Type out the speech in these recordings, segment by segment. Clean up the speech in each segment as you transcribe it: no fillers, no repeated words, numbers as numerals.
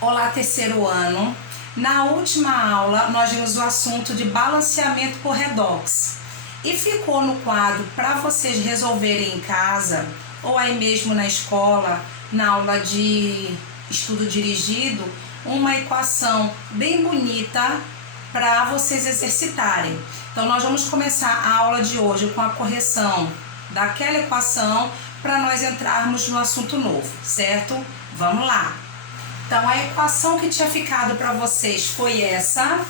Olá, terceiro ano. Na última aula, nós vimos o assunto de balanceamento por redox. E ficou no quadro para vocês resolverem em casa, ou aí mesmo na escola, na aula de estudo dirigido, uma equação bem bonita para vocês exercitarem. Então, nós vamos começar a aula de hoje com a correção daquela equação para nós entrarmos no assunto novo, certo? Vamos lá! Então, a equação que tinha ficado para vocês foi essa.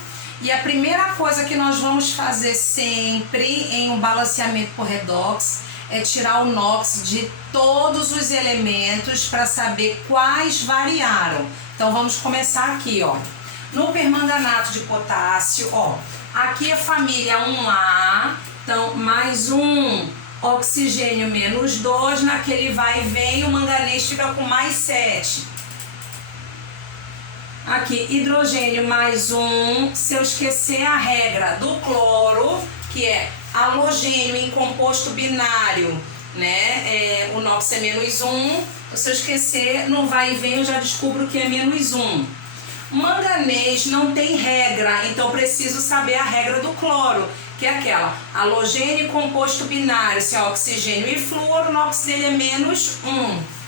E a primeira coisa que nós vamos fazer sempre em um balanceamento por redox é tirar o NOx de todos os elementos para saber quais variaram. Então, vamos começar aqui, ó. No permanganato de potássio, ó, aqui é família 1A, então, mais um oxigênio menos 2, naquele vai e vem, o manganês fica com mais 7. Aqui, hidrogênio mais 1, se eu esquecer a regra do cloro, que é halogênio em composto binário, né? O NOx é menos 1, se eu esquecer, no vai e vem eu já descubro que é menos 1. Manganês não tem regra, então preciso saber a regra do cloro, que é aquela halogênio em composto binário, se é oxigênio e flúor, o NOx dele é menos 1.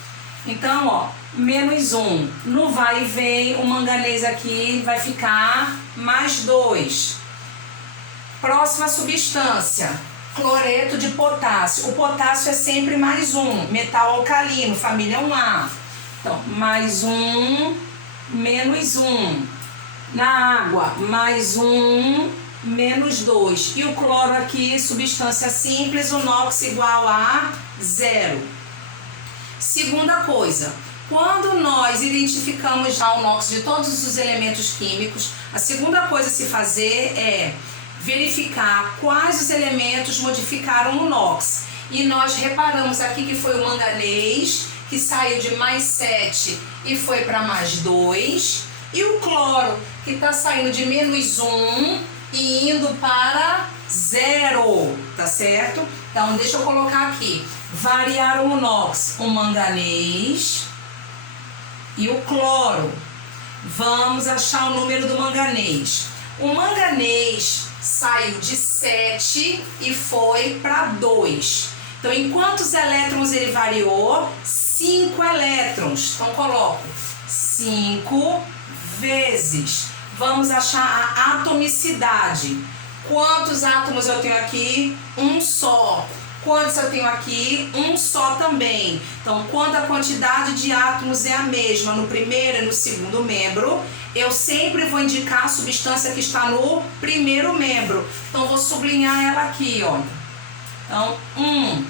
Então, ó, menos 1. No vai e vem, o manganês aqui vai ficar mais 2. Próxima substância, cloreto de potássio. O potássio é sempre mais 1. Metal alcalino, família 1A. Então, mais 1, menos 1. Na água, mais 1, menos 2. E o cloro aqui, substância simples, o NOx igual a 0. Segunda coisa, quando nós identificamos já o NOx de todos os elementos químicos, a segunda coisa a se fazer é verificar quais os elementos modificaram o NOx. E nós reparamos aqui que foi o manganês, que saiu de mais 7 e foi para mais 2. E o cloro, que está saindo de menos 1 e indo para 0, tá certo? Então, deixa eu colocar aqui. Variaram o NOx, o manganês e o cloro. Vamos achar o número do manganês. O manganês saiu de 7 e foi para 2. Então, em quantos elétrons ele variou? 5 elétrons. Então, coloco 5 vezes. Vamos achar a atomicidade. Quantos átomos eu tenho aqui? Um só. Quantos eu tenho aqui? Um só também. Então, quando a quantidade de átomos é a mesma no primeiro e no segundo membro, eu sempre vou indicar a substância que está no primeiro membro. Então, vou sublinhar ela aqui, ó. Então, 1.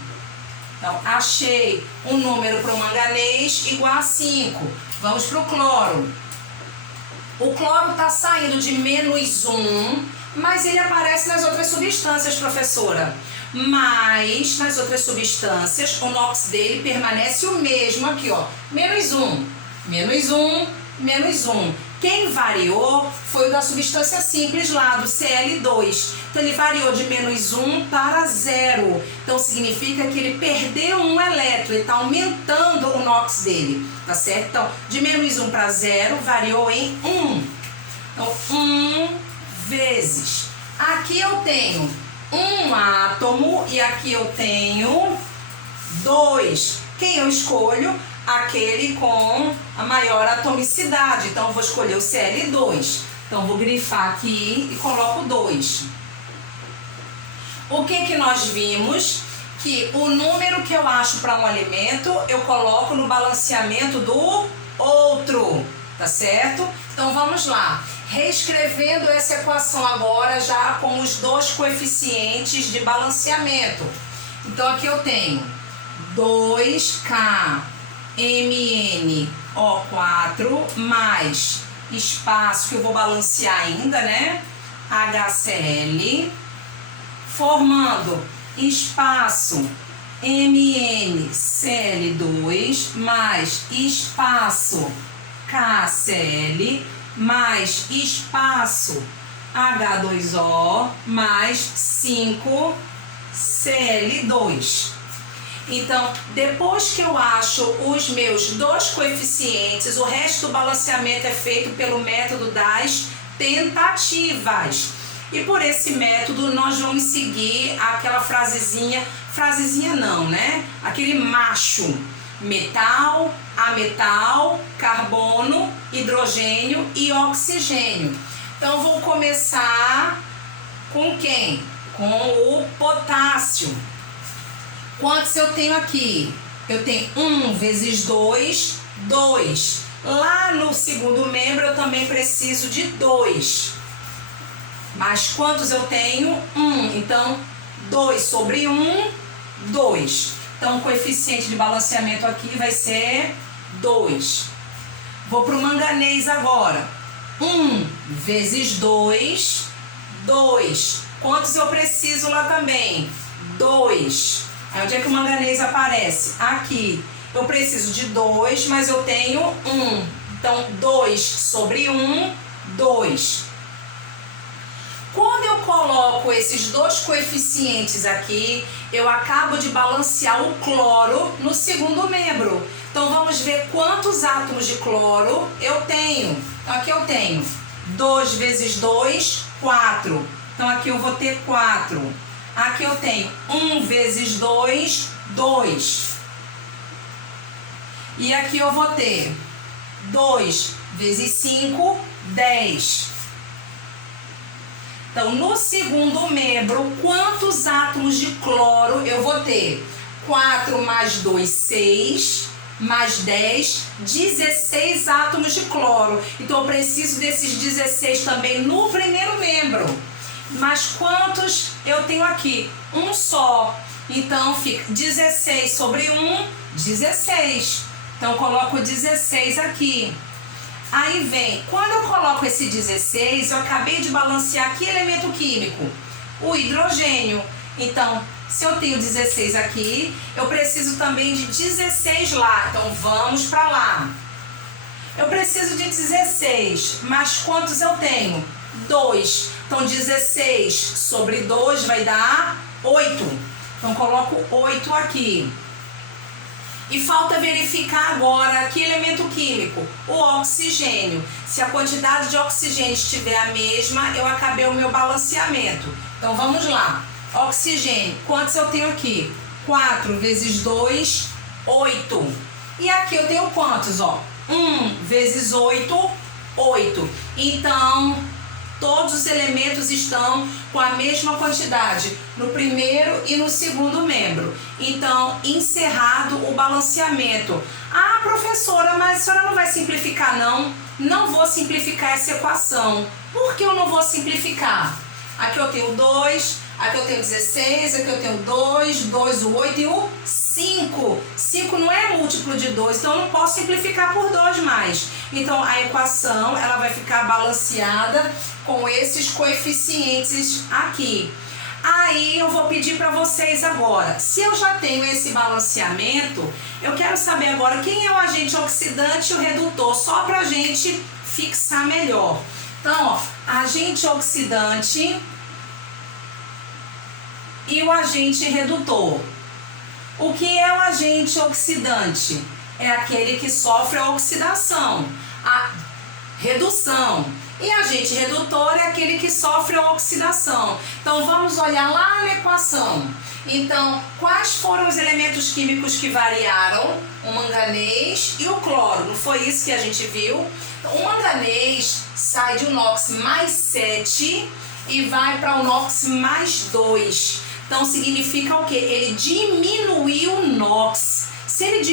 Então, achei um número para o manganês igual a 5. Vamos para o cloro. O cloro está saindo de menos 1, mas ele aparece nas outras substâncias, professora. Mas nas outras substâncias, o NOx dele permanece o mesmo aqui, ó. Menos 1, menos 1, menos 1. Quem variou foi o da substância simples lá, do Cl2. Então, ele variou de menos 1 para 0. Então, significa que ele perdeu um elétron, ele está aumentando o NOx dele, tá certo? Então, de menos 1 para 0, variou em 1. Então, 1 vezes. Aqui eu tenho um átomo e aqui eu tenho 2. Quem eu escolho? Aquele com a maior atomicidade. Então, eu vou escolher o Cl2. Então, vou grifar aqui e coloco 2. O que nós vimos? Que o número que eu acho para um alimento, eu coloco no balanceamento do outro. Tá certo? Então, vamos lá. Reescrevendo essa equação agora já com os dois coeficientes de balanceamento. Então, aqui eu tenho 2K MnO4 mais espaço que eu vou balancear ainda, né? HCl, formando espaço MnCl2 mais espaço KCl mais espaço H2O mais 5Cl2. Então, depois que eu acho os meus dois coeficientes, o resto do balanceamento é feito pelo método das tentativas. E por esse método nós vamos seguir aquela frasezinha não, né? Aquele macho: metal, ametal, carbono, hidrogênio e oxigênio. Então vou começar com quem? Com o potássio. Quantos eu tenho aqui? Eu tenho 1 vezes 2, 2. Lá no segundo membro eu também preciso de 2. Mas quantos eu tenho? 1. Então, 2 sobre 1, 2. Então, o coeficiente de balanceamento aqui vai ser 2. Vou para o manganês agora. 1 vezes 2, 2. Quantos eu preciso lá também? 2. Aí onde é que o manganês aparece? Aqui. Eu preciso de 2, mas eu tenho 1. Então, 2 sobre 1, 2. Quando eu coloco esses dois coeficientes aqui, eu acabo de balancear o cloro no segundo membro. Então, vamos ver quantos átomos de cloro eu tenho. Então, aqui eu tenho 2 vezes 2, 4. Então, aqui eu vou ter 4. Aqui eu tenho 1 vezes 2, 2. E aqui eu vou ter 2 vezes 5, 10. Então, no segundo membro, quantos átomos de cloro eu vou ter? 4 mais 2, 6, mais 10, 16 átomos de cloro. Então, eu preciso desses 16 também no primeiro membro. Mas quantos eu tenho aqui? Um só. Então, fica 16 sobre 1, 16. Então, eu coloco 16 aqui. Aí vem, quando eu coloco esse 16, eu acabei de balancear que elemento químico? O hidrogênio. Então, se eu tenho 16 aqui, eu preciso também de 16 lá. Então, vamos para lá. Eu preciso de 16, mas quantos eu tenho? 2. Então, 16 sobre 2 vai dar 8. Então, coloco 8 aqui. E falta verificar agora que elemento químico? O oxigênio. Se a quantidade de oxigênio estiver a mesma, eu acabei o meu balanceamento. Então, vamos lá. Oxigênio. Quantos eu tenho aqui? 4 vezes 2, 8. E aqui eu tenho quantos? 1 vezes 8, 8. Então, todos os elementos estão com a mesma quantidade no primeiro e no segundo membro. Então, encerrado o balanceamento. Ah, professora, mas a senhora não vai simplificar, não? Não vou simplificar essa equação. Por que eu não vou simplificar? Aqui eu tenho 2, aqui eu tenho 16, aqui eu tenho 2, 2, o 8 e o 5. 5 não é múltiplo de 2, então eu não posso simplificar por 2 mais. Então, a equação ela vai ficar balanceada com esses coeficientes aqui. Aí eu vou pedir para vocês agora, se eu já tenho esse balanceamento, eu quero saber agora quem é o agente oxidante e o redutor, só para a gente fixar melhor. Então, agente oxidante e o agente redutor. O que é o agente oxidante? É aquele que sofre a oxidação, a redução. E agente redutor é aquele que sofre a oxidação. Então, vamos olhar lá na equação. Então, quais foram os elementos químicos que variaram? O manganês e o cloro. Não foi isso que a gente viu? Então, o manganês sai de um NOx mais 7 e vai para o NOx mais 2. Então, significa o quê? Ele diminuiu o NOx. Se ele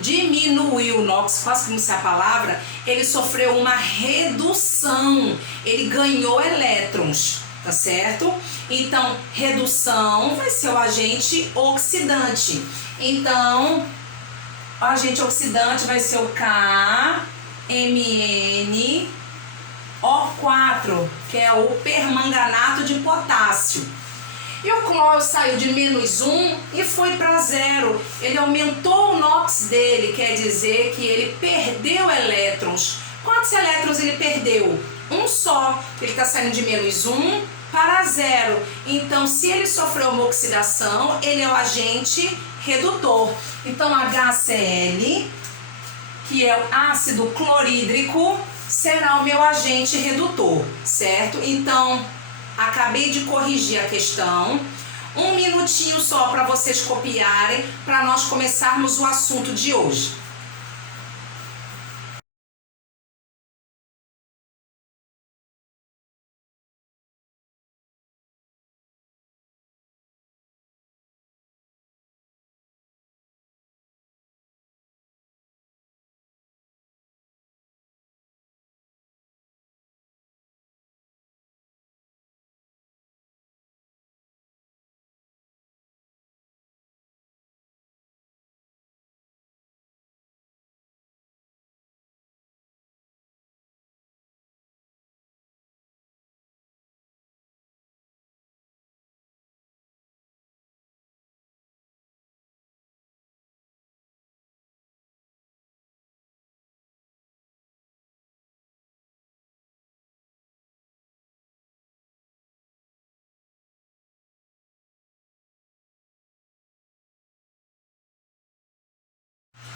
diminuiu o NOx, quase que não sei a palavra, ele sofreu uma redução. Ele ganhou elétrons, tá certo? Então, redução vai ser o agente oxidante. Então, o agente oxidante vai ser o KMnO4, que é o permanganato de potássio. E o cloro saiu de -1 e foi para 0. Ele aumentou o NOx dele, quer dizer que ele perdeu elétrons. Quantos elétrons ele perdeu? Um só. Ele está saindo de -1 para 0. Então, se ele sofreu uma oxidação, ele é o agente redutor. Então, HCl, que é o ácido clorídrico, será o meu agente redutor, certo? Então, acabei de corrigir a questão. Um minutinho só para vocês copiarem, para nós começarmos o assunto de hoje.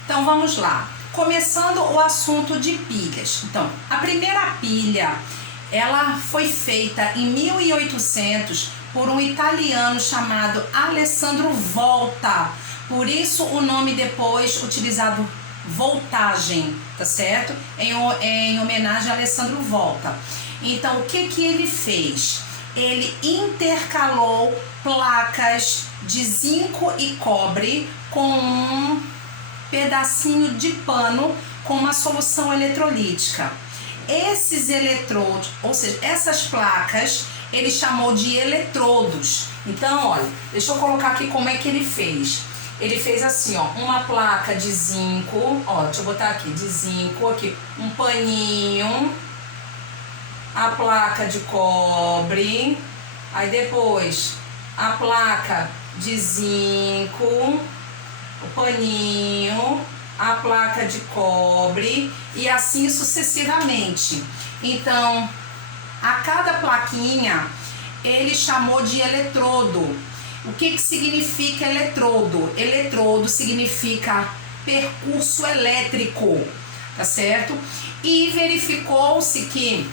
Então vamos lá, começando o assunto de pilhas. Então, a primeira pilha, ela foi feita em 1800 por um italiano chamado Alessandro Volta. Por isso o nome depois utilizado voltagem, tá certo? Em homenagem a Alessandro Volta. Então, o que ele fez? Ele intercalou placas de zinco e cobre com um pedacinho de pano com uma solução eletrolítica. Esses eletrodos, ou seja, essas placas, ele chamou de eletrodos. Então, olha, deixa eu colocar aqui como é que ele fez. Ele fez assim, ó, uma placa de zinco, ó, deixa eu botar aqui, de zinco, aqui, um paninho, a placa de cobre, aí depois a placa de zinco, o paninho, a placa de cobre e assim sucessivamente. Então, a cada plaquinha ele chamou de eletrodo. O que significa eletrodo? Eletrodo significa percurso elétrico, tá certo? E verificou-se que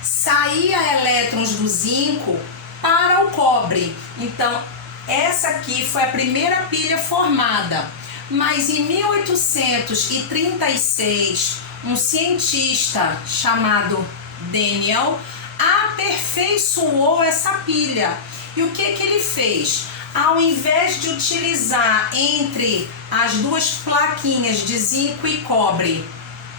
saía elétrons do zinco para o cobre. Então, essa aqui foi a primeira pilha formada, mas em 1836, um cientista chamado Daniel aperfeiçoou essa pilha. E o que ele fez? Ao invés de utilizar entre as duas plaquinhas de zinco e cobre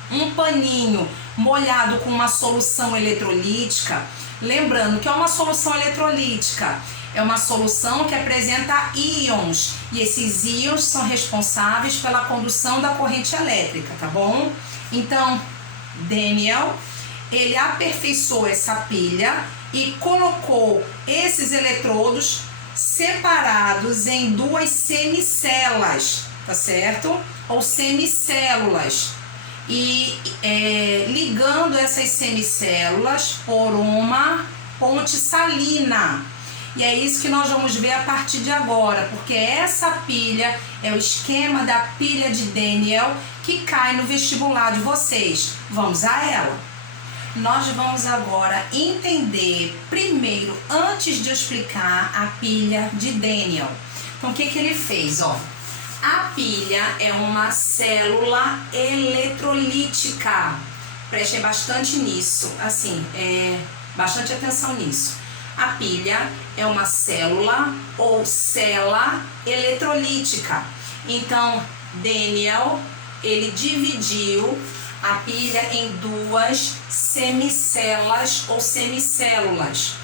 um paninho molhado com uma solução eletrolítica, lembrando que é uma solução eletrolítica, é uma solução que apresenta íons, e esses íons são responsáveis pela condução da corrente elétrica, tá bom? Então, Daniel, ele aperfeiçoou essa pilha e colocou esses eletrodos separados em duas semicelas, tá certo? Ou semicélulas. E ligando essas semicélulas por uma ponte salina. E é isso que nós vamos ver a partir de agora, porque essa pilha é o esquema da pilha de Daniel que cai no vestibular de vocês. Vamos a ela. Nós vamos agora entender primeiro, antes de eu explicar a pilha de Daniel. Então, o que ele fez? Ó, a pilha é uma célula eletrolítica. Prestem bastante nisso, assim, bastante atenção nisso. A pilha é uma célula ou cela eletrolítica. Então, Daniel, ele dividiu a pilha em duas semicelas ou semicélulas.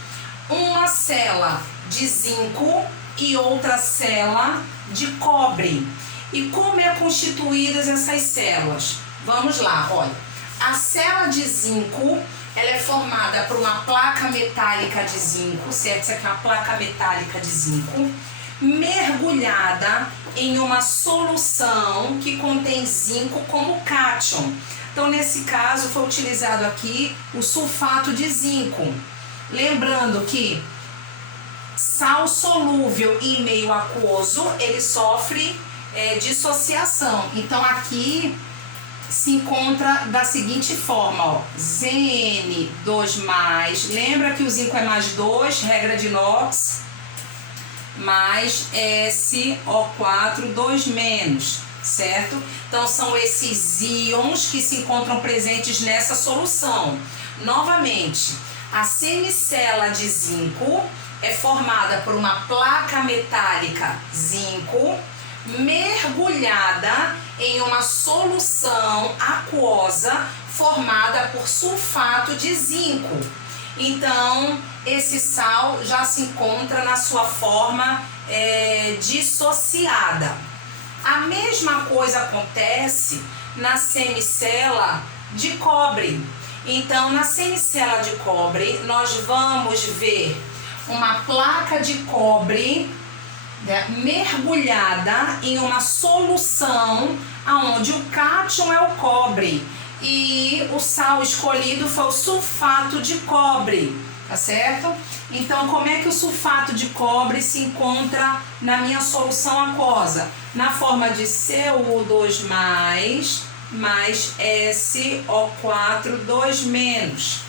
Uma cela de zinco e outra cela de cobre. E como é constituídas essas células? Vamos lá, olha. A cela de zinco, ela é formada por uma placa metálica de zinco, certo? Essa aqui é uma placa metálica de zinco, mergulhada em uma solução que contém zinco como cátion. Então, nesse caso, foi utilizado aqui o sulfato de zinco. Lembrando que Sal solúvel em meio aquoso, ele sofre dissociação. Então aqui se encontra da seguinte forma, ó, Zn2+, lembra que o zinco é mais 2, regra de inox, mais SO4, 2-, certo? Então são esses íons que se encontram presentes nessa solução. Novamente, a semicela de zinco é formada por uma placa metálica zinco mergulhada em uma solução aquosa formada por sulfato de zinco. Então, esse sal já se encontra na sua forma dissociada. A mesma coisa acontece na semicela de cobre. Então, na semicela de cobre, nós vamos ver uma placa de cobre, né, mergulhada em uma solução onde o cátion é o cobre e o sal escolhido foi o sulfato de cobre, tá certo? Então, como é que o sulfato de cobre se encontra na minha solução aquosa? Na forma de Cu2+, mais SO4, 2-,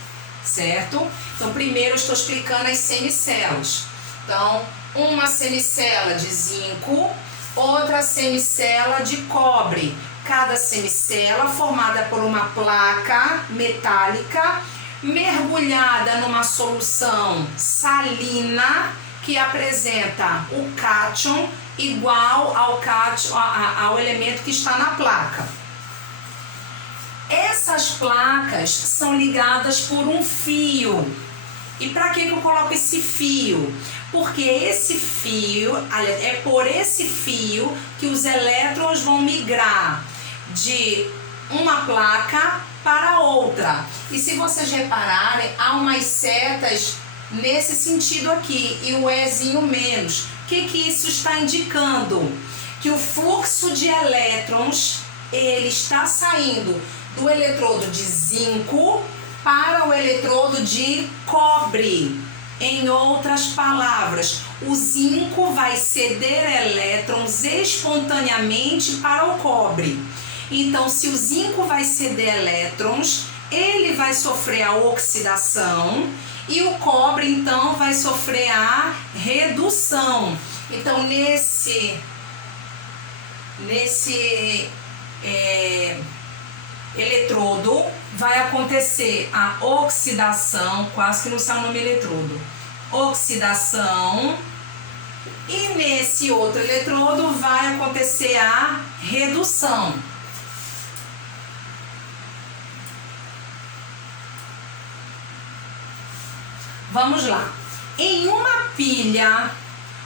certo? Então, primeiro eu estou explicando as semicelas. Então, uma semicela de zinco, outra semicela de cobre. Cada semicela formada por uma placa metálica mergulhada numa solução salina que apresenta o cátion igual ao elemento que está na placa. Essas placas são ligadas por um fio. E para que eu coloco esse fio? Porque esse fio, é por esse fio que os elétrons vão migrar de uma placa para outra. E se vocês repararem, há umas setas nesse sentido aqui e o Ezinho menos. O que isso está indicando? Que o fluxo de elétrons, ele está saindo do eletrodo de zinco para o eletrodo de cobre. Em outras palavras, o zinco vai ceder elétrons espontaneamente para o cobre. Então, se o zinco vai ceder elétrons, ele vai sofrer a oxidação e o cobre, então, vai sofrer a redução. Então, nesse eletrodo vai acontecer a oxidação, quase que não sai o nome eletrodo, oxidação, e nesse outro eletrodo vai acontecer a redução. Vamos lá. Em uma pilha,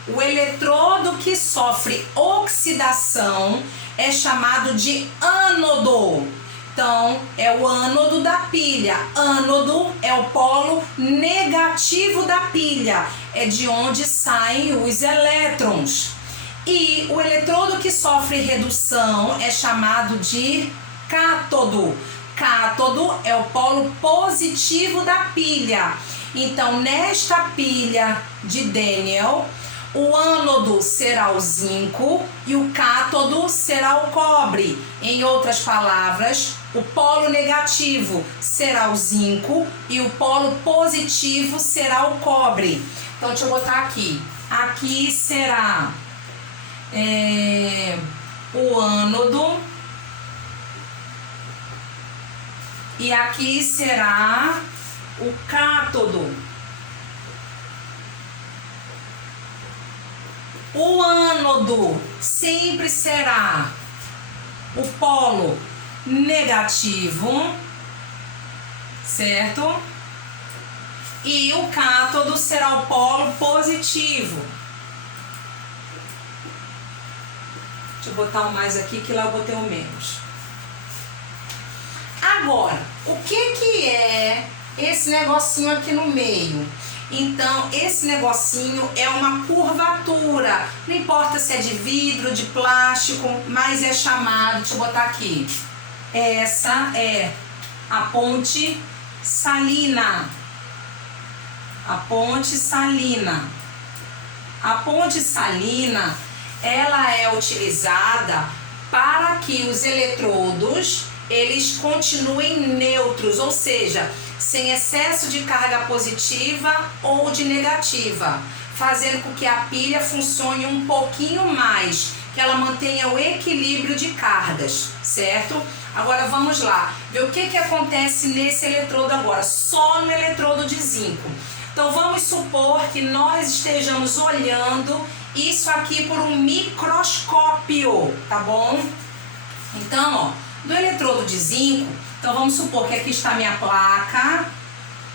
o eletrodo que sofre oxidação é chamado de ânodo. Então, é o ânodo da pilha. Ânodo é o polo negativo da pilha. É de onde saem os elétrons. E o eletrodo que sofre redução é chamado de cátodo. Cátodo é o polo positivo da pilha. Então, nesta pilha de Daniel, o ânodo será o zinco e o cátodo será o cobre. Em outras palavras, o polo negativo será o zinco e o polo positivo será o cobre. Então, deixa eu botar aqui. Aqui será o ânodo e aqui será o cátodo. O ânodo sempre será o polo negativo, certo? E o cátodo será o polo positivo. Deixa eu botar o mais aqui, que lá eu botei o menos. Agora, o que é esse negocinho aqui no meio? Então, esse negocinho é uma curvatura. Não importa se é de vidro, de plástico, mas é chamado, deixa eu botar aqui. Essa é a ponte salina. A ponte salina. A ponte salina, ela é utilizada para que os eletrodos eles continuem neutros, ou seja, sem excesso de carga positiva ou de negativa, fazendo com que a pilha funcione um pouquinho mais, que ela mantenha o equilíbrio de cargas, certo? Agora vamos lá, ver o que acontece nesse eletrodo agora, só no eletrodo de zinco. Então vamos supor que nós estejamos olhando isso aqui por um microscópio, tá bom? Então, ó, do eletrodo de zinco, então vamos supor que aqui está a minha placa,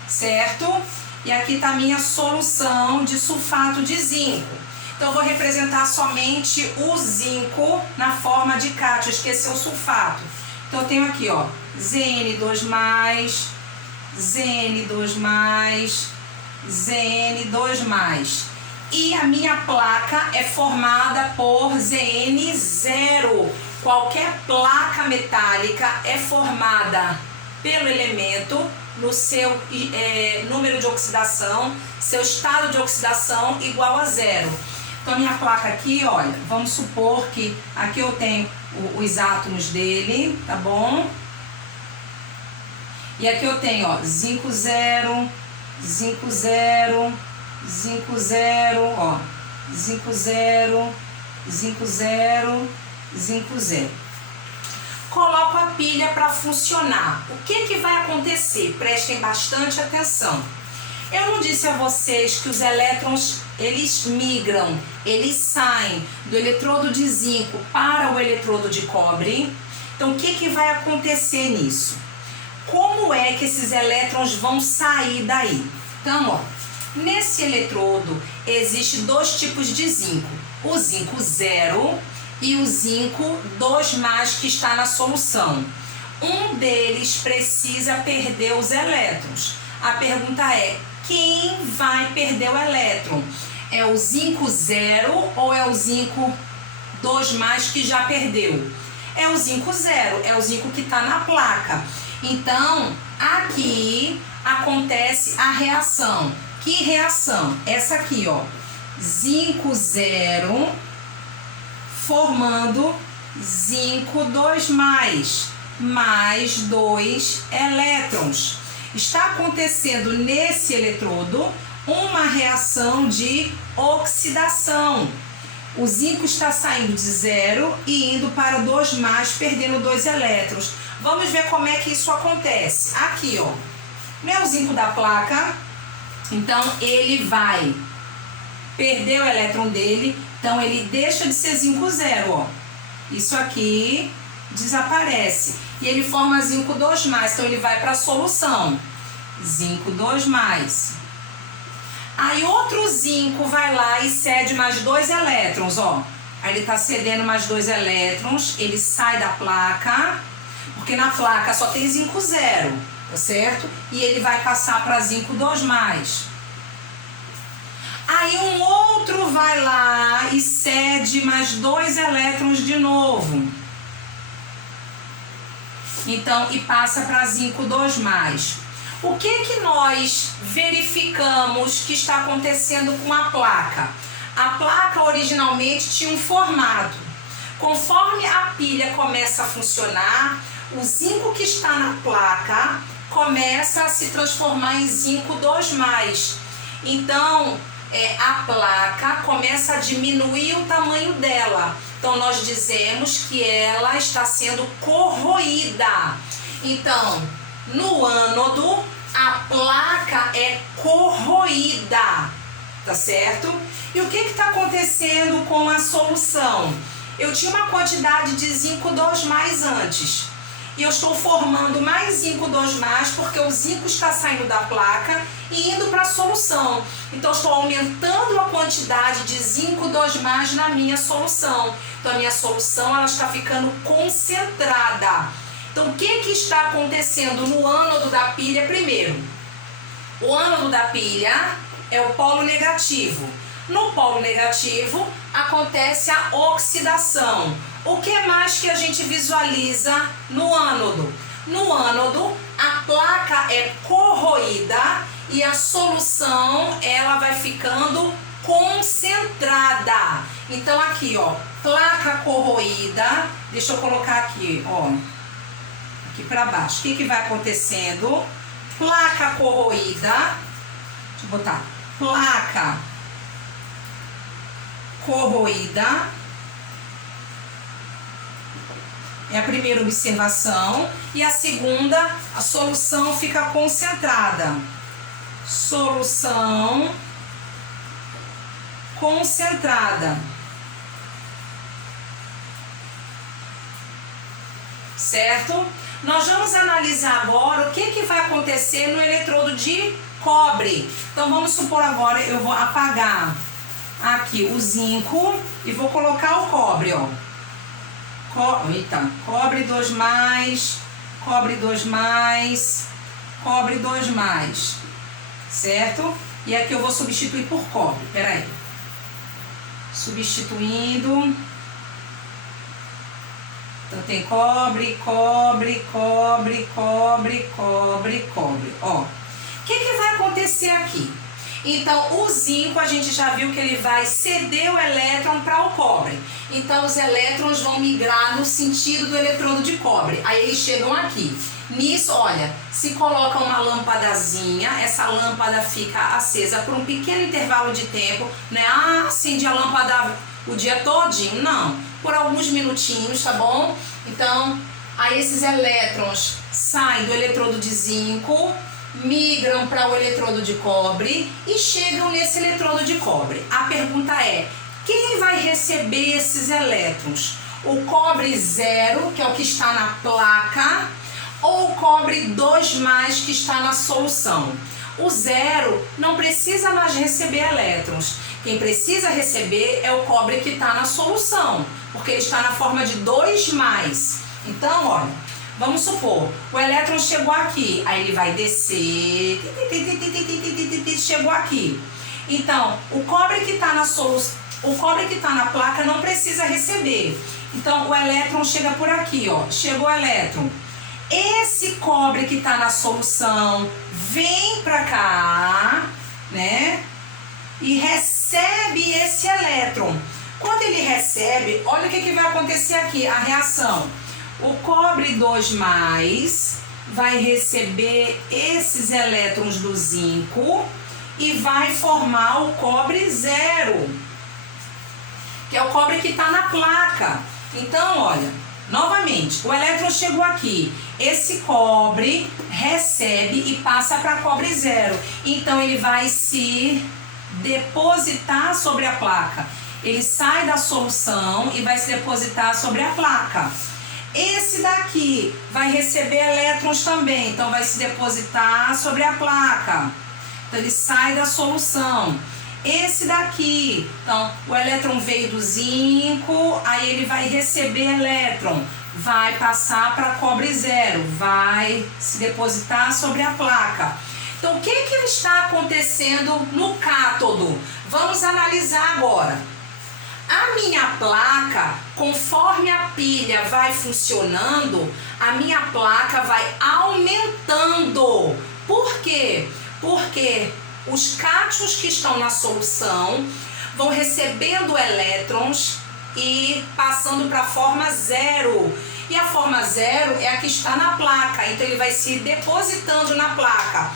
certo? E aqui está a minha solução de sulfato de zinco. Então eu vou representar somente o zinco na forma de cátion, esqueci o sulfato. Então eu tenho aqui, ó, Zn2+, Zn2+, Zn2+. E a minha placa é formada por Zn0. Qualquer placa metálica é formada pelo elemento no seu número de oxidação, seu estado de oxidação igual a 0. Então a minha placa aqui, olha, vamos supor que aqui eu tenho os átomos dele, tá bom? E aqui eu tenho, ó, zinco 0, zinco 0, zinco 0, ó, zinco 0, zinco 0, zinco 0. Coloco a pilha para funcionar. O que vai acontecer? Prestem bastante atenção. Eu não disse a vocês que os elétrons, eles migram, eles saem do eletrodo de zinco para o eletrodo de cobre. Então, o que vai acontecer nisso? Como é que esses elétrons vão sair daí? Então, ó, nesse eletrodo, existe dois tipos de zinco. O zinco 0 e o zinco 2+, que está na solução. Um deles precisa perder os elétrons. A pergunta é, quem vai perder o elétron? É o zinco 0 ou é o zinco 2+, que já perdeu? É o zinco 0, é o zinco que está na placa. Então, aqui acontece a reação. Que reação? Essa aqui, ó. Zinco 0 formando zinco 2+, mais 2 elétrons. Está acontecendo nesse eletrodo uma reação de oxidação. O zinco está saindo de 0 e indo para 2+, perdendo 2 elétrons. Vamos ver como é que isso acontece. Aqui, ó, não é o zinco da placa, então ele vai perder o elétron dele, então ele deixa de ser zinco 0, ó. Isso aqui desaparece e ele forma zinco 2+, então ele vai para a solução, zinco 2+. Aí outro zinco vai lá e cede mais 2 elétrons, ó. Aí ele está cedendo mais 2 elétrons, ele sai da placa, porque na placa só tem zinco 0, tá certo? E ele vai passar para zinco 2+. Aí um outro vai lá e cede mais 2 elétrons de novo. Então, e passa para zinco 2+. O que nós verificamos que está acontecendo com a placa? A placa originalmente tinha um formato. Conforme a pilha começa a funcionar, o zinco que está na placa começa a se transformar em zinco 2+. Então, a placa começa a diminuir o tamanho dela. Então, nós dizemos que ela está sendo corroída. Então, no ânodo, a placa é corroída, tá certo? E o que está acontecendo com a solução? Eu tinha uma quantidade de zinco 2+ antes. E eu estou formando mais zinco 2+, porque o zinco está saindo da placa e indo para a solução. Então, estou aumentando a quantidade de zinco 2+ na minha solução. Então, a minha solução ela está ficando concentrada. Então, o que está acontecendo no ânodo da pilha primeiro? O ânodo da pilha é o polo negativo. No polo negativo, acontece a oxidação. O que mais que a gente visualiza no ânodo? No ânodo, a placa é corroída e a solução ela vai ficando concentrada. Então aqui, ó, placa corroída, deixa eu colocar aqui, ó, aqui para baixo. O que que vai acontecendo? Placa corroída, deixa eu botar, placa corroída, é a primeira observação. E a segunda, a solução fica concentrada. Solução concentrada. Certo? Nós vamos analisar agora o que que vai acontecer no eletrodo de cobre. Então vamos supor agora, eu vou apagar aqui o zinco e vou colocar o cobre, ó. Cobre 2+, cobre 2+, cobre 2+, certo? E aqui eu vou substituir por cobre, peraí. Substituindo. Então tem cobre, cobre, cobre, cobre, cobre, cobre. Ó, o que que vai acontecer aqui? Então, o zinco, a gente já viu que ele vai ceder o elétron para o cobre. Então, os elétrons vão migrar no sentido do eletrodo de cobre. Aí, eles chegam aqui. Nisso, olha, se coloca uma lâmpadazinha, essa lâmpada fica acesa por um pequeno intervalo de tempo. Não é, acende a lâmpada o dia todinho, não. Por alguns minutinhos, tá bom? Então, aí esses elétrons saem do eletrodo de zinco, migram para o eletrodo de cobre e chegam nesse eletrodo de cobre. A pergunta é, quem vai receber esses elétrons? O cobre 0, que é o que está na placa, ou o cobre 2+, que está na solução? O 0 não precisa mais receber elétrons. Quem precisa receber é o cobre que está na solução, porque ele está na forma de 2+. Então, olha, vamos supor, o elétron chegou aqui, aí ele vai descer, chegou aqui. Então, o cobre que está na solução, o cobre que está na placa não precisa receber. Então, o elétron chega por aqui, ó, chegou o elétron. Esse cobre que está na solução vem para cá, né? E recebe esse elétron. Quando ele recebe, olha o que vai acontecer aqui, a reação. O cobre 2+ vai receber esses elétrons do zinco e vai formar o cobre 0, que é o cobre que está na placa. Então, olha, novamente, o elétron chegou aqui. Esse cobre recebe e passa para cobre 0. Então, ele vai se depositar sobre a placa. Ele sai da solução e vai se depositar sobre a placa. Esse daqui vai receber elétrons também, então vai se depositar sobre a placa. Então ele sai da solução. Esse daqui, então o elétron veio do zinco, aí ele vai receber elétron, vai passar para cobre 0, vai se depositar sobre a placa. Então o que está acontecendo no cátodo? Vamos analisar agora. A minha placa, conforme a pilha vai funcionando, a minha placa vai aumentando. Por quê? Porque os cátions que estão na solução vão recebendo elétrons e passando para a forma 0. E a forma 0 é a que está na placa, então ele vai se depositando na placa,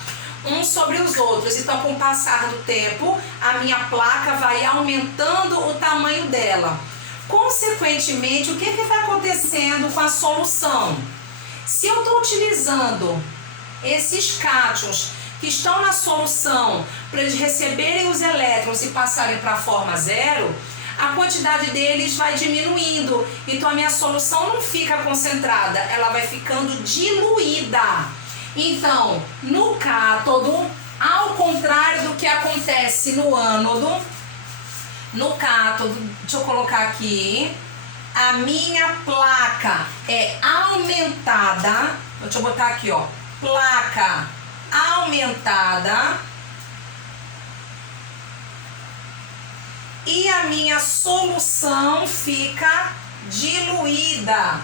uns sobre os outros. Então, com o passar do tempo, a minha placa vai aumentando o tamanho dela. Consequentemente, o que vai acontecendo com a solução? Se eu estou utilizando esses cátions que estão na solução para eles receberem os elétrons e passarem para a forma 0, a quantidade deles vai diminuindo. Então, a minha solução não fica concentrada, ela vai ficando diluída. Então, no cátodo, ao contrário do que acontece no ânodo, no cátodo, deixa eu colocar aqui, a minha placa é aumentada, deixa eu botar aqui, ó, placa aumentada, e a minha solução fica diluída.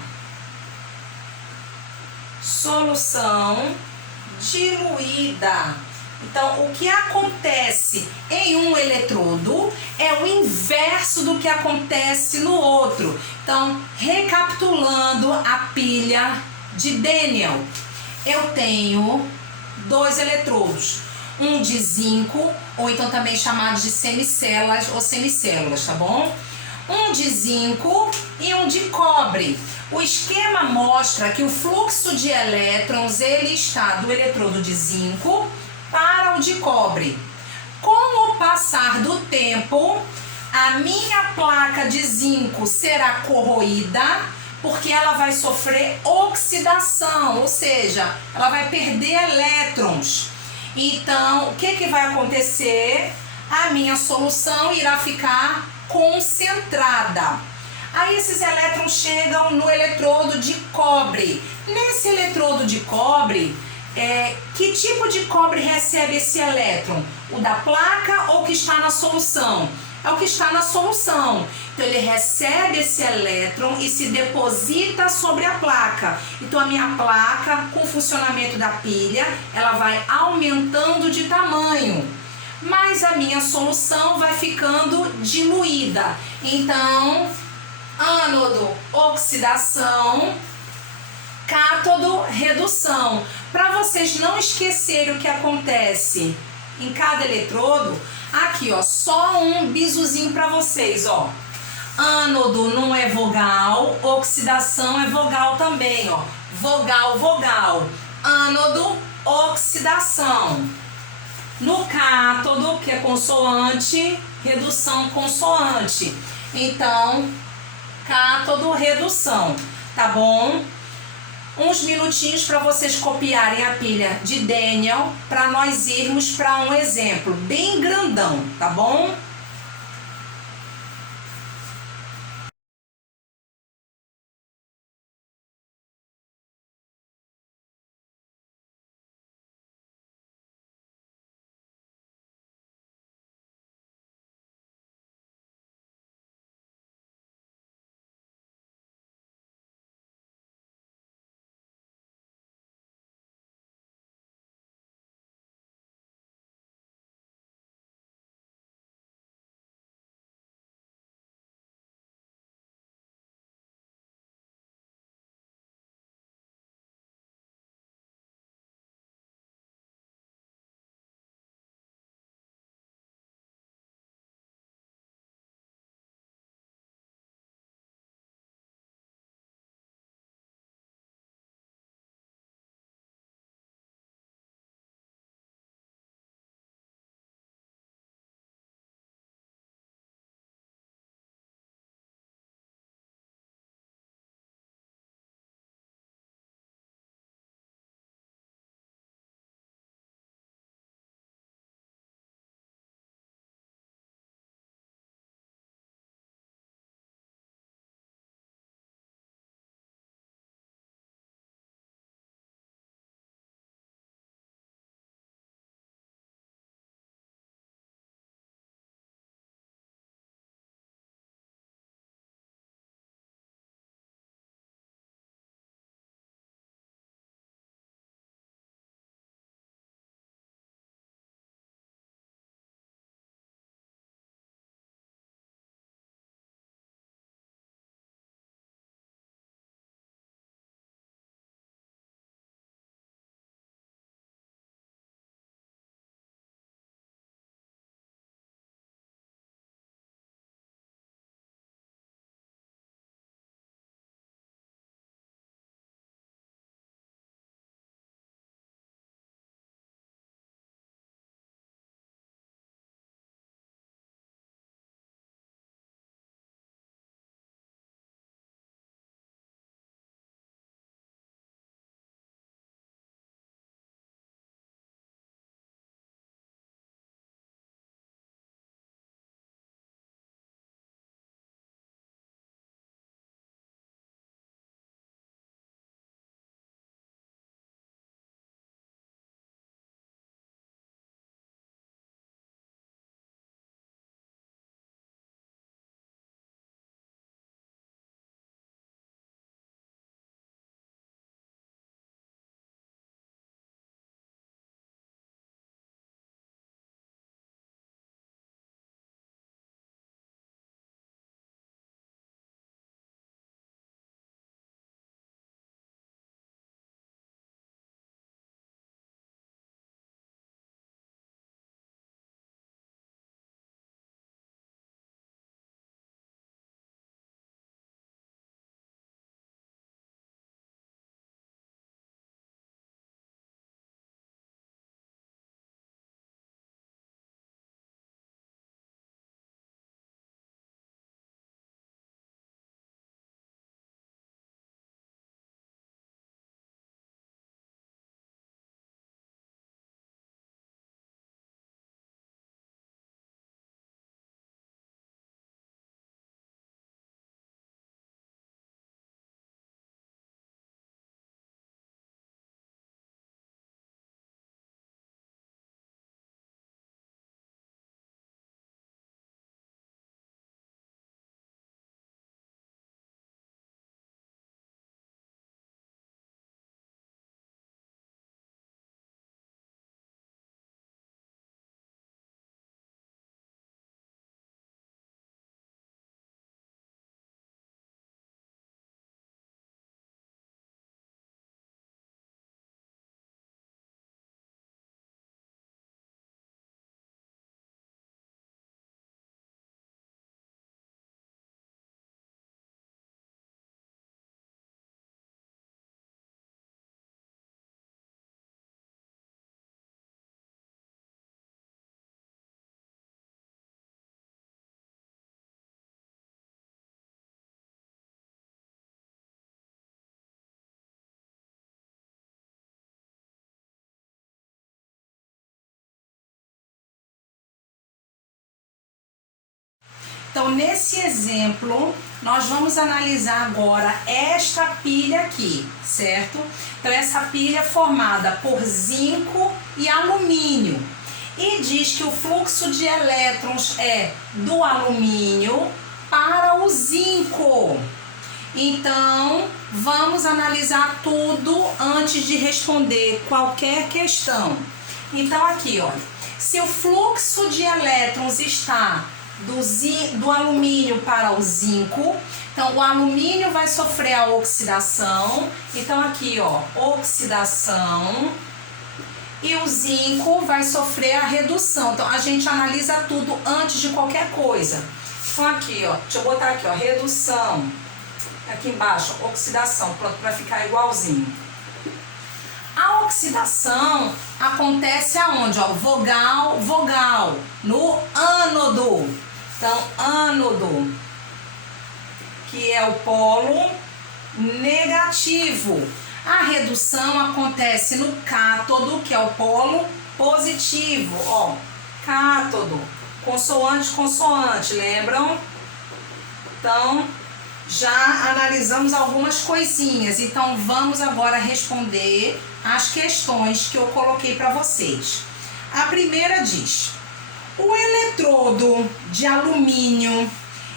Solução diluída. Então, o que acontece em um eletrodo é o inverso do que acontece no outro. Então, recapitulando a pilha de Daniel, eu tenho 2 eletrodos, um de zinco, ou então também chamado de semicélulas ou semicélulas, tá bom? Um de zinco e um de cobre. O esquema mostra que o fluxo de elétrons ele está do eletrodo de zinco para o de cobre. Com o passar do tempo, a minha placa de zinco será corroída porque ela vai sofrer oxidação, ou seja, ela vai perder elétrons. Então, o que vai acontecer? A minha solução irá ficar concentrada. Aí esses elétrons chegam no eletrodo de cobre. Nesse eletrodo de cobre, que tipo de cobre recebe esse elétron? O da placa ou o que está na solução? É o que está na solução. Então ele recebe esse elétron e se deposita sobre a placa. Então a minha placa, com o funcionamento da pilha, ela vai aumentando de tamanho. Mas a minha solução vai ficando diluída. Então, ânodo, oxidação, cátodo, redução. Para vocês não esquecerem o que acontece em cada eletrodo, aqui ó, só um bizuzinho para vocês, ó. Ânodo não é vogal, oxidação é vogal também, ó. Vogal, vogal. Ânodo, oxidação. No cátodo, que é consoante, redução consoante. Então, cátodo, redução, tá bom? Uns minutinhos para vocês copiarem a pilha de Daniel para nós irmos para um exemplo bem grandão, tá bom? Então, nesse exemplo, nós vamos analisar agora esta pilha aqui, certo? Então, essa pilha é formada por zinco e alumínio. E diz que o fluxo de elétrons é do alumínio para o zinco. Então, vamos analisar tudo antes de responder qualquer questão. Então, aqui, ó, se o fluxo de elétrons está do alumínio para o zinco, então o alumínio vai sofrer a oxidação. Então, aqui, ó, oxidação. E o zinco vai sofrer a redução. Então, a gente analisa tudo antes de qualquer coisa. Então, aqui, ó, deixa eu botar aqui, ó, redução. Aqui embaixo, oxidação, pronto, para ficar igualzinho. A oxidação acontece aonde? Ó, vogal, vogal, no ânodo. Então, ânodo, que é o polo negativo. A redução acontece no cátodo, que é o polo positivo. Ó, cátodo, consoante, consoante, lembram? Então, já analisamos algumas coisinhas. Então, vamos agora responder as questões que eu coloquei para vocês. A primeira diz: o eletrodo de alumínio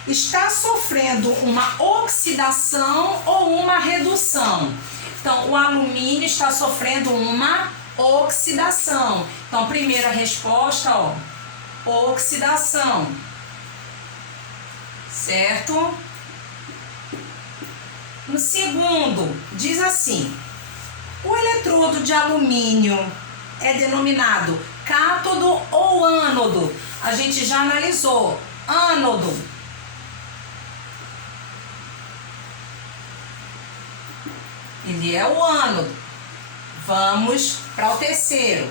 está sofrendo uma oxidação ou uma redução? Então, o alumínio está sofrendo uma oxidação. Então, primeira resposta, ó, oxidação. Certo? No segundo, diz assim: o eletrodo de alumínio é denominado cátodo ou ânodo? A gente já analisou. Ânodo. Ele é o ânodo. Vamos para o terceiro.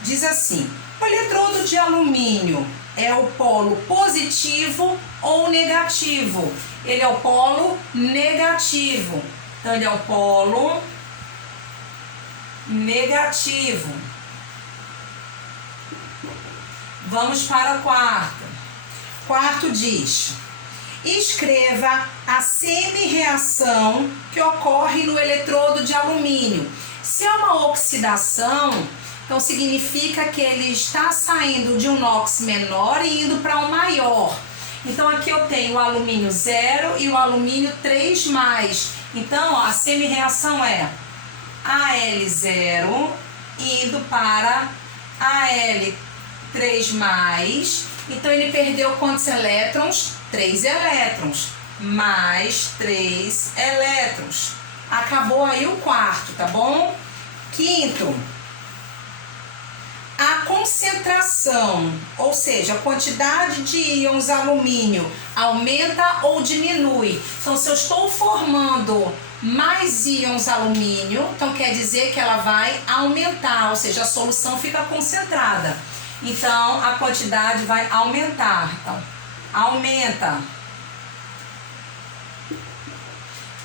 Diz assim: o eletrodo de alumínio é o polo positivo ou negativo? Ele é o polo negativo. Então, ele é o polo negativo. Vamos para o quarto. Quarto diz: escreva a semi-reação que ocorre no eletrodo de alumínio. Se é uma oxidação, então significa que ele está saindo de um NOx menor e indo para um maior. Então, aqui eu tenho o alumínio 0 e o alumínio 3+. Então, ó, a semi-reação é Al0 indo para Al3+. Então, ele perdeu quantos elétrons? 3 elétrons. Mais 3 elétrons. Acabou aí o quarto, tá bom? Quinto. A concentração, ou seja, a quantidade de íons alumínio aumenta ou diminui? Então, se eu estou formando mais íons alumínio, então quer dizer que ela vai aumentar, ou seja, a solução fica concentrada. Então, a quantidade vai aumentar. Então, aumenta.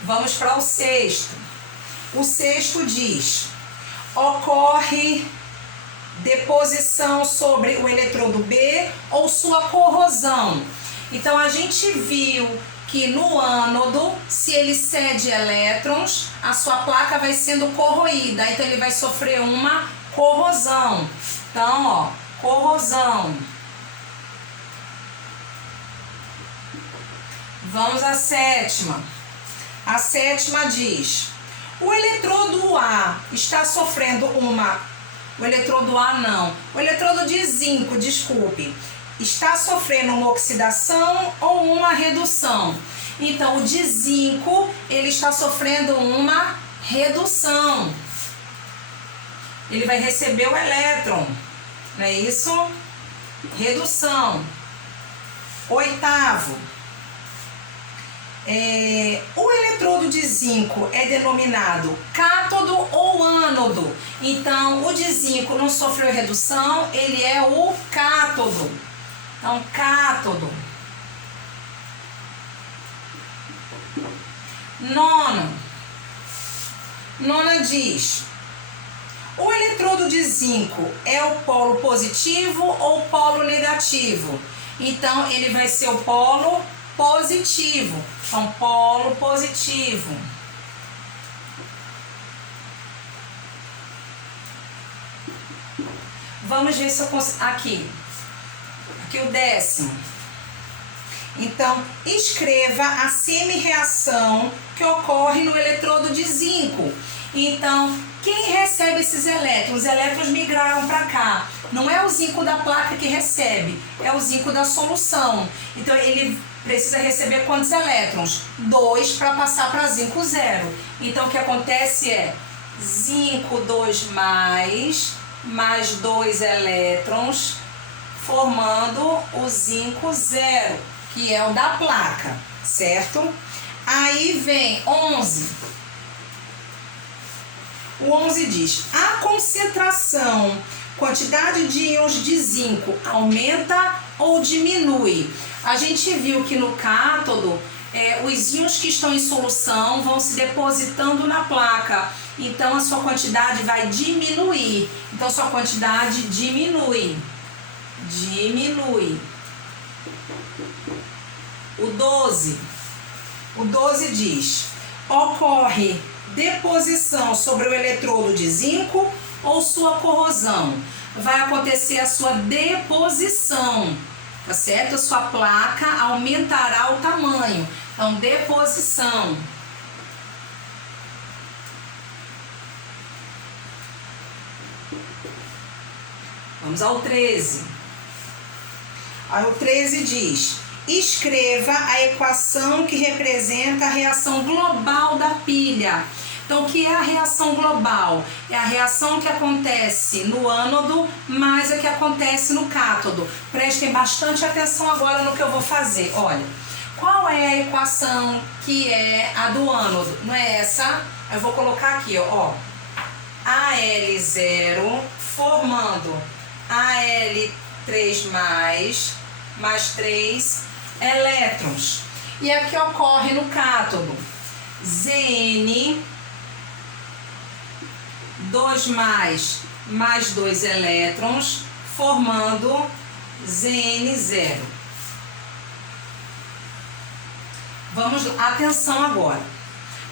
Vamos para o sexto. O sexto diz: ocorre deposição sobre o eletrodo B ou sua corrosão. Então, a gente viu que no ânodo, se ele cede elétrons, a sua placa vai sendo corroída. Então, ele vai sofrer uma corrosão. Então, ó, corrosão. Vamos à sétima. A sétima diz: o eletrodo A está sofrendo uma... O eletrodo A não. O eletrodo de zinco, desculpe, está sofrendo uma oxidação ou uma redução? Então, o de zinco, ele está sofrendo uma redução. Ele vai receber o elétron, não é isso? Redução. Oitavo. O eletrodo de zinco é denominado cátodo ou ânodo? Então, o de zinco não sofreu redução, ele é o cátodo. Então, cátodo. Nona diz: o eletrodo de zinco é o polo positivo ou polo negativo? Então, ele vai ser o polo positivo. Então, polo positivo. Vamos ver se eu consigo... Aqui o 10º. Então, escreva a semi-reação que ocorre no eletrodo de zinco. Então, quem recebe esses elétrons? Os elétrons migraram para cá. Não é o zinco da placa que recebe, é o zinco da solução. Então, ele precisa receber quantos elétrons? 2 para passar para zinco 0. Então, o que acontece é zinco 2+, mais 2 elétrons, formando o zinco 0, que é o da placa, certo? Aí vem 11. O 11 diz: a concentração, quantidade de íons de zinco aumenta ou diminui? A gente viu que no cátodo, os íons que estão em solução vão se depositando na placa. Então, a sua quantidade vai diminuir. Então, a sua quantidade diminui. Diminui. O 12. O 12 diz: ocorre deposição sobre o eletrodo de zinco ou sua corrosão? Vai acontecer a sua deposição, tá certo? A sua placa aumentará o tamanho. Então, deposição. Vamos ao 13. Aí o 13 diz: escreva a equação que representa a reação global da pilha. Então, o que é a reação global? É a reação que acontece no ânodo mais a que acontece no cátodo. Prestem bastante atenção agora no que eu vou fazer. Olha, qual é a equação que é a do ânodo? Não é essa? Eu vou colocar aqui, ó. Al0 formando Al3+, mais 3 elétrons. E aqui ocorre no cátodo Zn 2+, mais 2 elétrons, formando Zn0. Vamos lá, atenção agora.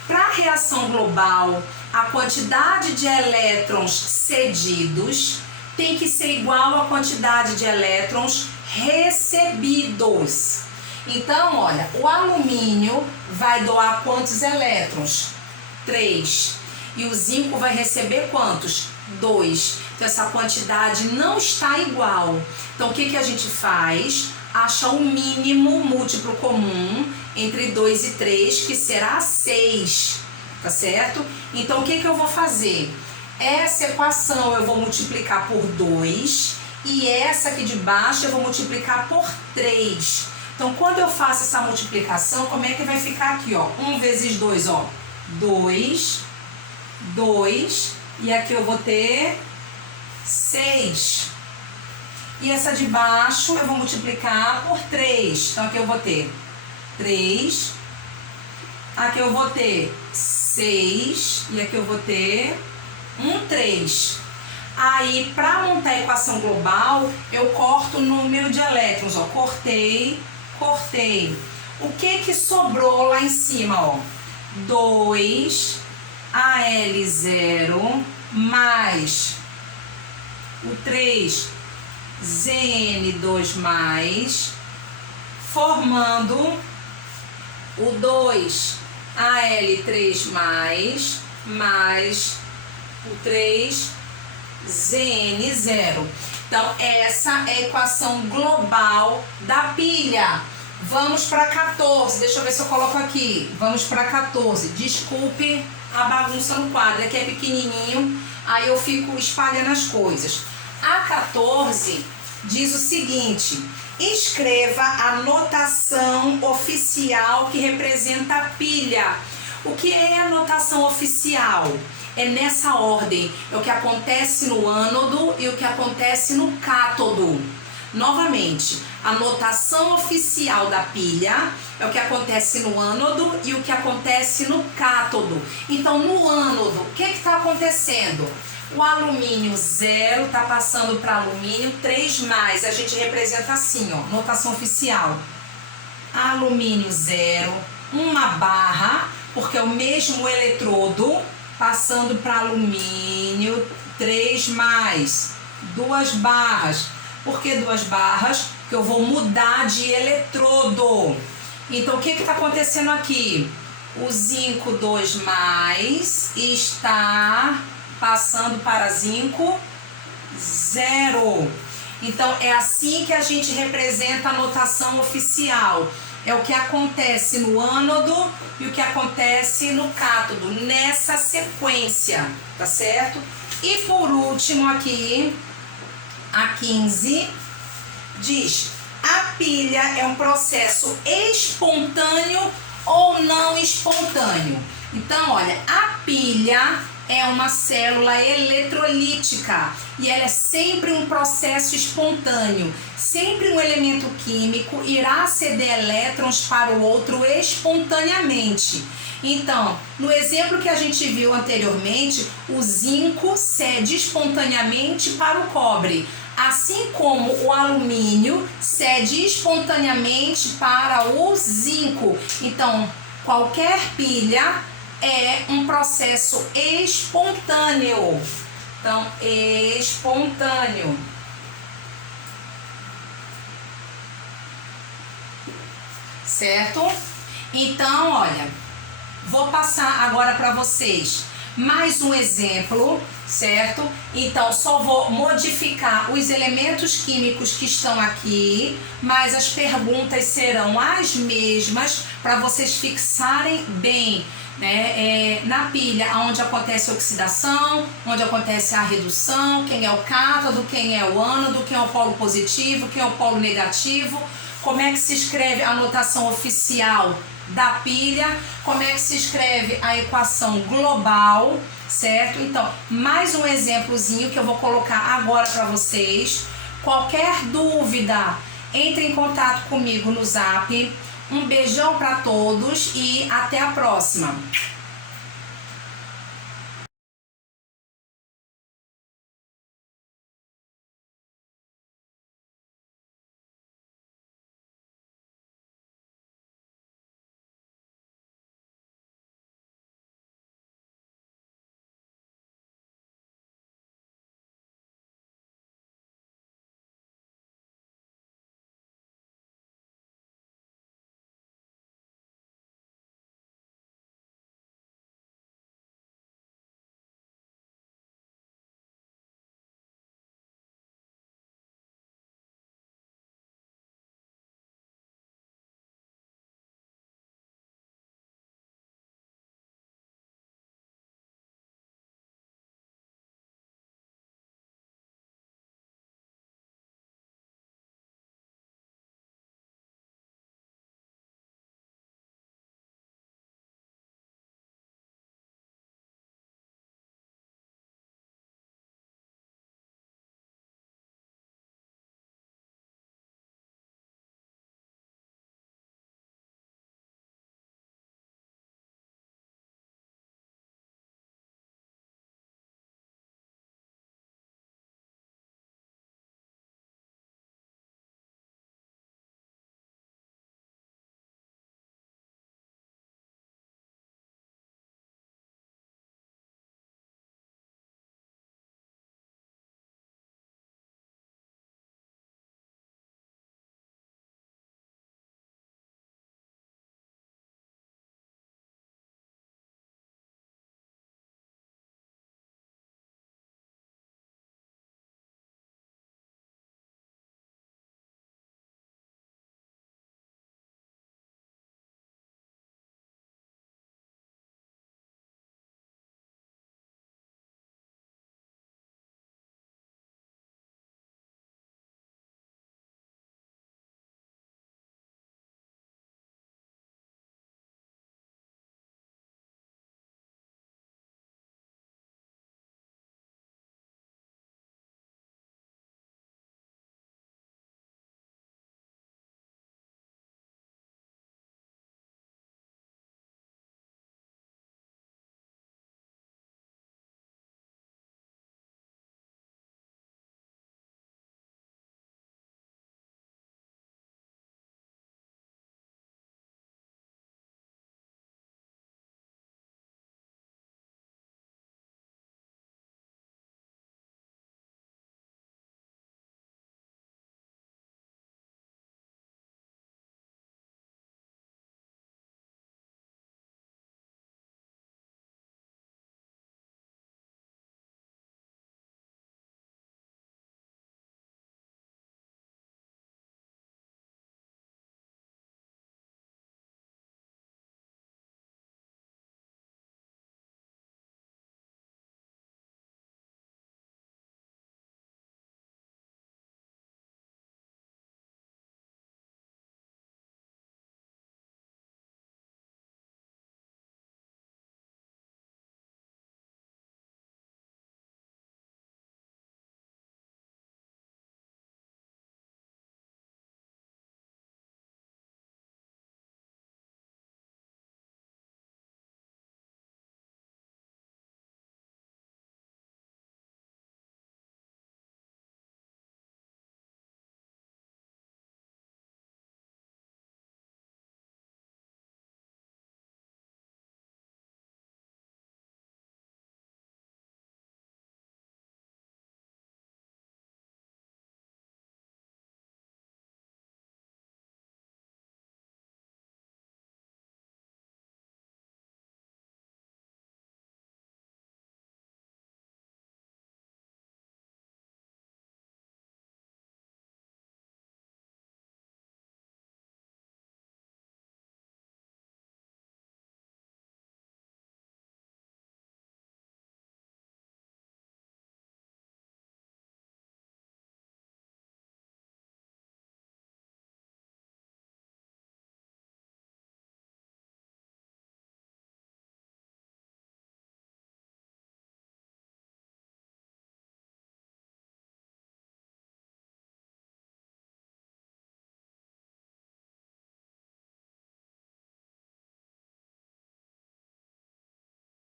Para a reação global, a quantidade de elétrons cedidos tem que ser igual à quantidade de elétrons recebidos. Então, olha, o alumínio vai doar quantos elétrons? 3. E o zinco vai receber quantos? 2. Então, essa quantidade não está igual. Então, o que a gente faz? Acha o mínimo múltiplo comum entre 2 e 3, que será 6. Tá certo? Então, o que eu vou fazer? Essa equação eu vou multiplicar por 2 e essa aqui de baixo eu vou multiplicar por 3. Então, quando eu faço essa multiplicação, como é que vai ficar aqui, ó? 1 vezes 2, ó. 2, 2, e aqui eu vou ter 6. E essa de baixo eu vou multiplicar por 3. Então, aqui eu vou ter 3. Aqui eu vou ter 6. E aqui eu vou ter 3. Aí, para montar a equação global, eu corto o número de elétrons, ó. Cortei. O que sobrou lá em cima, ó? 2 Al0 mais o 3 Zn2+, formando o 2 Al3+, mais o 3 Zn0. Então, essa é a equação global da pilha. Vamos para 14. Deixa eu ver se eu coloco aqui. Vamos para 14. Desculpe a bagunça no quadro. Aqui é pequenininho, aí eu fico espalhando as coisas. A 14 diz o seguinte: escreva a notação oficial que representa a pilha. O que é a notação oficial? É nessa ordem, é o que acontece no ânodo e o que acontece no cátodo. Novamente, a notação oficial da pilha é o que acontece no ânodo e o que acontece no cátodo. Então, no ânodo, o que está acontecendo? O alumínio 0 está passando para alumínio 3 mais. A gente representa assim, ó, notação oficial. Alumínio 0, uma barra, porque é o mesmo eletrodo, passando para alumínio 3 mais. 2 barras. Por que 2 barras? Porque eu vou mudar de eletrodo. Então, o que está acontecendo aqui? O zinco 2 mais está passando para zinco 0. Então, é assim que a gente representa a notação oficial. É o que acontece no ânodo e o que acontece no cátodo, nessa sequência, tá certo? E por último aqui, a 15, diz: a pilha é um processo espontâneo ou não espontâneo. Então, olha, a pilha é uma célula eletrolítica e ela é sempre um processo espontâneo. Sempre um elemento químico irá ceder elétrons para o outro espontaneamente. Então, no exemplo que a gente viu anteriormente, o zinco cede espontaneamente para o cobre, assim como o alumínio cede espontaneamente para o zinco. Então, qualquer pilha é um processo espontâneo. Então, espontâneo. Certo? Então, olha, vou passar agora para vocês mais um exemplo, certo? Então, só vou modificar os elementos químicos que estão aqui, mas as perguntas serão as mesmas para vocês fixarem bem, né? Na pilha, onde acontece a oxidação, onde acontece a redução, quem é o cátodo, quem é o ânodo, quem é o polo positivo, quem é o polo negativo, como é que se escreve a notação oficial da pilha, como é que se escreve a equação global, certo? Então, mais um exemplozinho que eu vou colocar agora para vocês. Qualquer dúvida, entre em contato comigo no Zap. Um beijão para todos e até a próxima!